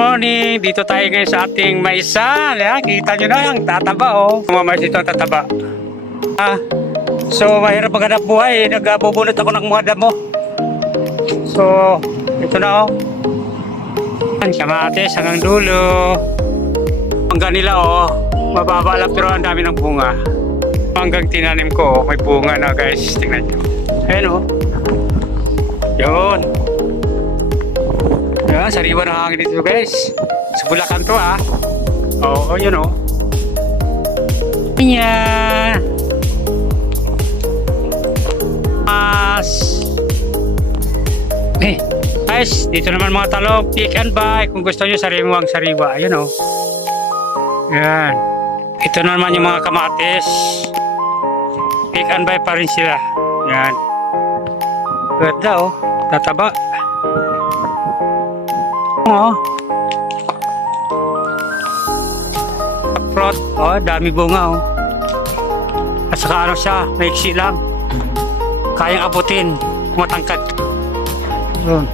Morning! Dito tayo ngayon sa ating maisan. Yan, kita nyo na yung tataba oh. Mamais dito ang tataba. So mahirap maghanap buhay. Nagbubulot ako ng mga damo. So ito na oh. Ang kamatis hanggang dulo. Hanggang nila oh. Mababa lang pero ang dami ng bunga. Hanggang tinanim ko oh. May bunga na guys. Tingnan nyo. Ayan oh. Yun. Yan, sariwa ng hangin dito guys. Sa Bulacan to ah. Oo, yun oh. Yan. Guys, dito naman mga talong. Pick and buy. Kung gusto nyo, sariwang sariwa. Ayun oh. Yan. Ito naman yung mga kamatis. Pick and buy pa rin sila. Yan. Ganda oh. Tataba. Oh. Fruit, oh, dami bunga oh. At saka ano siya, maiksi lang. Kayang abutin, matangkad. Yun.